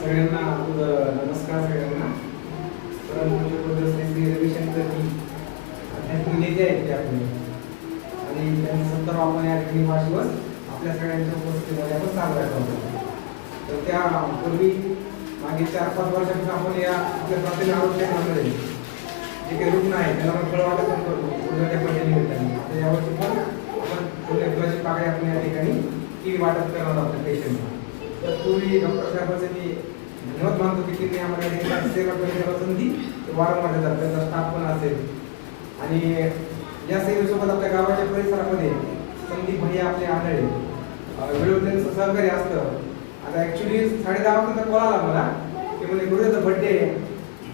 सगळ्यांना नमस्कार सगळ्यांना. परमपूज्य श्री श्री रविशंकरजी अध्यात्मिक नेते आहेत ते आपले, आणि त्यांचा 70 आपण या ठिकाणी वाढदिवस आपल्या सगळ्यांच्या उपस्थितीमध्ये आपण साजरा करतो. तर त्यापूर्वी मागील 4-5 वर्षापासून आपण या आपल्या प्राथमिक आरोग्य केंद्रामध्ये जे काही रुग्ण आहेत त्यांना आपण फळ वाटप करतो गुरुवारच्या निमित्ताने. तर यावर्षी पण आपण गुरुवारची पाकळी आपण या ठिकाणी ती वाटप करणार आहोत पेशंटला. तर पूर्वी डॉक्टर साहेबांचं मी धन्यवाद मानतो की त्यांनी आम्हाला या ठिकाणी सेवा करण्याची संधी वारंवार देतात. त्यांचा स्टाफ पण असेल, आणि या सेवेसोबत आपल्या गावाच्या परिसरामध्ये संदीप भैया आपले आंधळे वेळोवेळी त्यांचं सहकार्य असतं. आता ॲक्च्युली 10:30 वाजता कॉल आला मला की म्हणजे गुरुदाचा बड्डे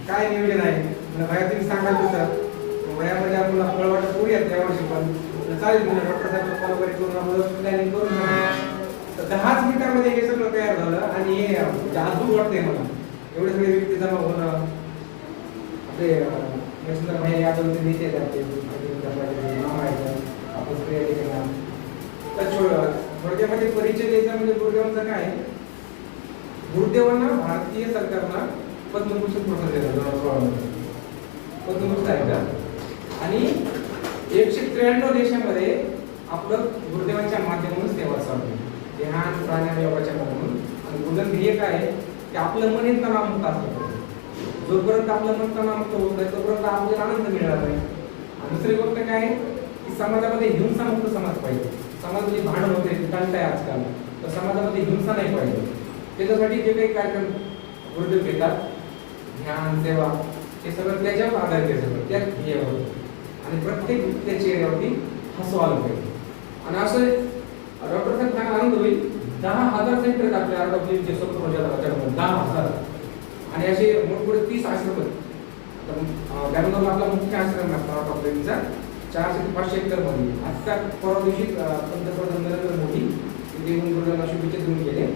काय नियोजन आहे. म्हणजे भैया तुम्ही सांगाल तसं भैयामध्ये आपण फळ वाटप करूयात त्यावर्षी पण चालेल. म्हणजे डॉक्टर साहेब कॉल वगैरे करून आपण प्लॅनिंग करून 10 मिनिटांमध्ये हे सगळं तयार झालं. आणि हे अद्भुत वाटतंय मला, एवढे सगळे व्यक्ती जमा होणं. आपले मच्छिंद्र भाई यादव ते नेते आहेत नाव आहे आपण स्प्रे केला. तर थोडक्यामध्ये परिचय द्यायचा म्हणजे गुरुदेवांचा काय, गुरुदेवांना भारतीय सरकारनं पद्मभूषण पुरस्कार दिला 2016 पद्मभूषण आहे का. आणि 193 देशामध्ये आपलं गुरुदेवांच्या माध्यमातून सेवा चालू आहे, ध्यान प्राणायाम योगाच्या माध्यमातून. आणि गुरुदेव ध्येय काय आहे की आपलं मन हे तणावमुक्त असतं. जोपर्यंत आपलं मन तणावमुक्त होत नाही तोपर्यंत आपल्याला आनंद मिळणार नाही. आणि दुसरी गोष्ट काय आहे की समाजामध्ये हिंसामुक्त समाज पाहिजे. समाजामध्ये भांडण होते चालत आहे आजकाल, तर समाजामध्ये हिंसा नाही पाहिजे. त्याच्यासाठी जे काही कार्यक्रम गुरुदेव घेतात, ध्यान सेवा, हे सगळं त्याच्यावर आधारित आहे, सगळं त्या ध्येयावर. आणि प्रत्येक त्या चेहऱ्यावरती हसू आलं पाहिजे. आणि असं डॉक्टर साहेब सांगा आनंद होईल, 10,000 सेंटर आहेत आपल्या आरडब्ल्यूचे स्वप्न जगामध्ये 10,000. आणि असे मोठमोठे 30 आश्रम आहेत. बँगलोरला आपला मुख्य आश्रम आहे आरडब्ल्यूचा 400 ते 500 एकर मध्ये. आता परवा दिवशी पंतप्रधान नरेंद्र मोदी तिथे येऊन गुरुदांना शुभेच्छा देऊन गेले.